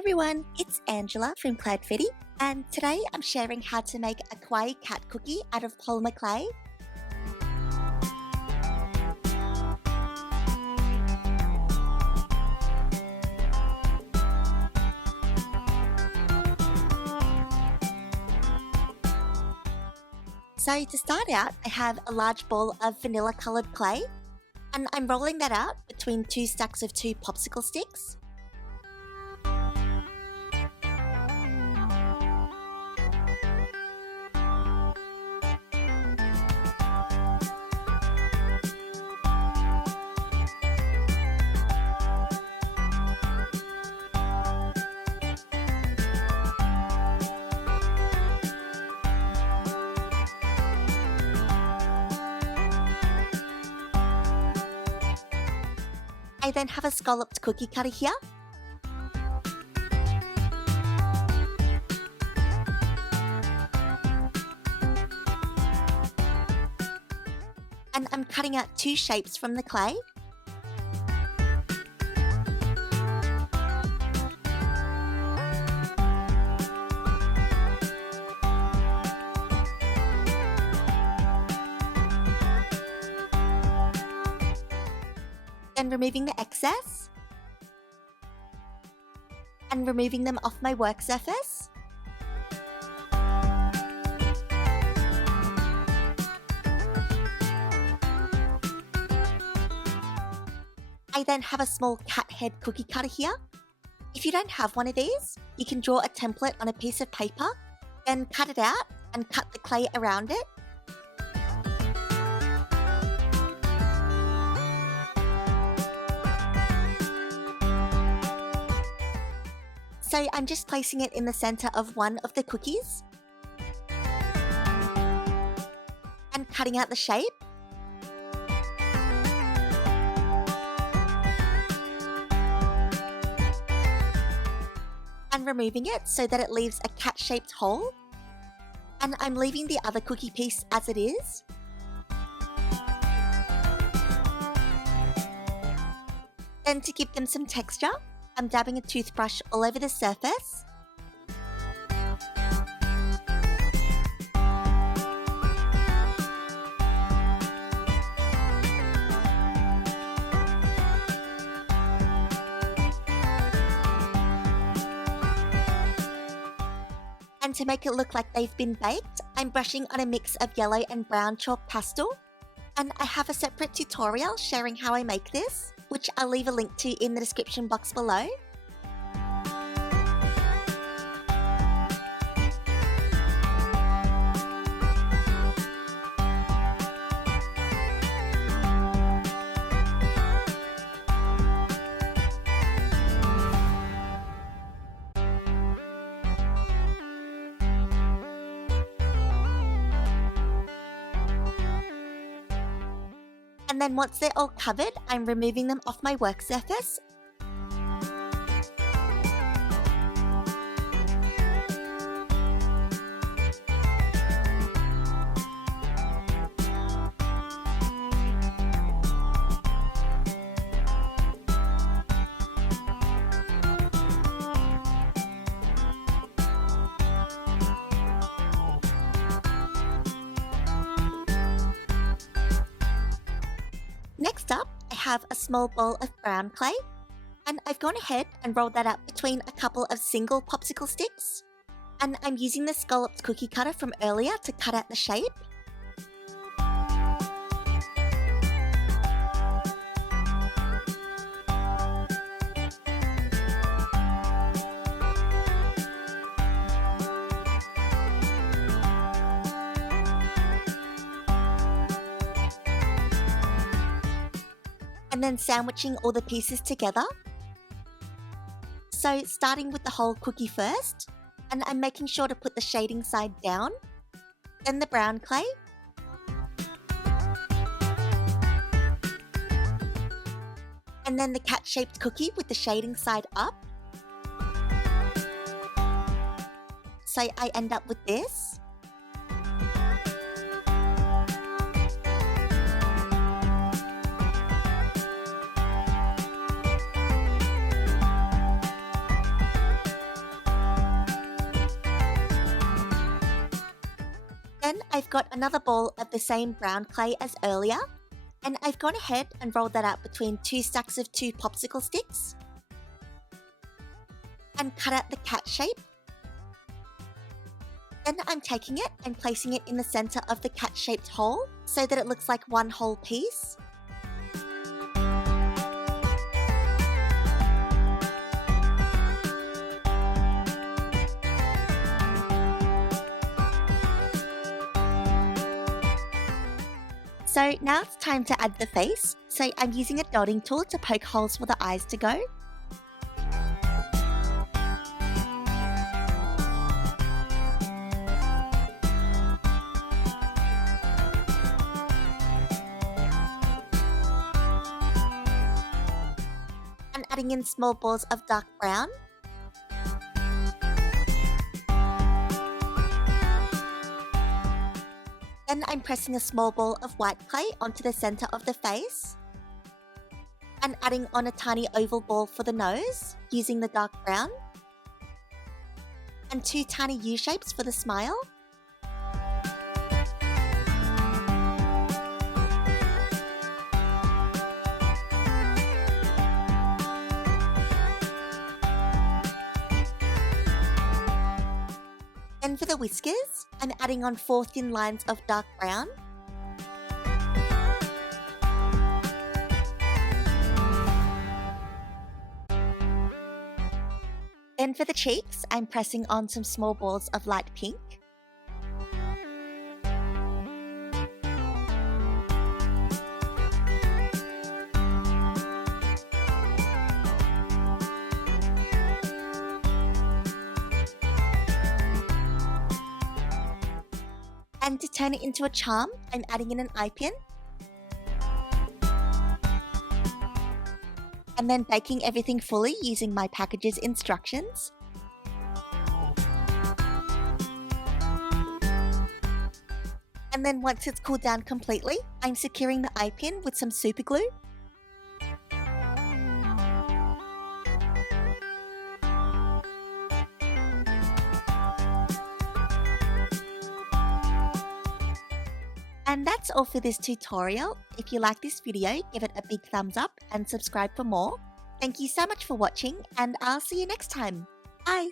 everyone, it's Angela from Cloudfetti, and today I'm sharing how to make a kawaii cat cookie out of polymer clay. So to start out, I have a large ball of vanilla coloured clay, and I'm rolling that out between two stacks of 2 popsicle sticks. I then have a scalloped cookie cutter here. And I'm cutting out 2 shapes from the clay. Then removing the excess and removing them off my work surface. I then have a small cat head cookie cutter here. If you don't have one of these, you can draw a template on a piece of paper, then cut it out and cut the clay around it. So I'm just placing it in the center of one of the cookies and cutting out the shape. And removing it so that it leaves a cat-shaped hole. And I'm leaving the other cookie piece as it is. Then to give them some texture, I'm dabbing a toothbrush all over the surface. And to make it look like they've been baked, I'm brushing on a mix of yellow and brown chalk pastel. And I have a separate tutorial sharing how I make this, which I'll leave a link to in the description box below. And then once they're all covered, I'm removing them off my work surface. Next up, I have a small bowl of brown clay, and I've gone ahead and rolled that out between a couple of single popsicle sticks, and I'm using the scalloped cookie cutter from earlier to cut out the shape. And then sandwiching all the pieces together. So starting with the whole cookie first, and I'm making sure to put the shading side down, then the brown clay, and then the cat-shaped cookie with the shading side up. So I end up with this. Then I've got another ball of the same brown clay as earlier, and I've gone ahead and rolled that out between 2 stacks of 2 popsicle sticks and cut out the cat shape. Then I'm taking it and placing it in the center of the cat-shaped hole so that it looks like one whole piece. So now it's time to add the face, so I'm using a dotting tool to poke holes for the eyes to go. And adding in small balls of dark brown. Then I'm pressing a small ball of white clay onto the center of the face and adding on a tiny oval ball for the nose using the dark brown and 2 tiny U-shapes for the smile. Then for the whiskers, I'm adding on 4 thin lines of dark brown. Then for the cheeks, I'm pressing on some small balls of light pink. And to turn it into a charm, I'm adding in an eye pin. And then baking everything fully using my package's instructions. And then once it's cooled down completely, I'm securing the eye pin with some Superglue. And that's all for this tutorial. If you like this video, give it a big thumbs up and subscribe for more. Thank you so much for watching, and I'll see you next time. Bye!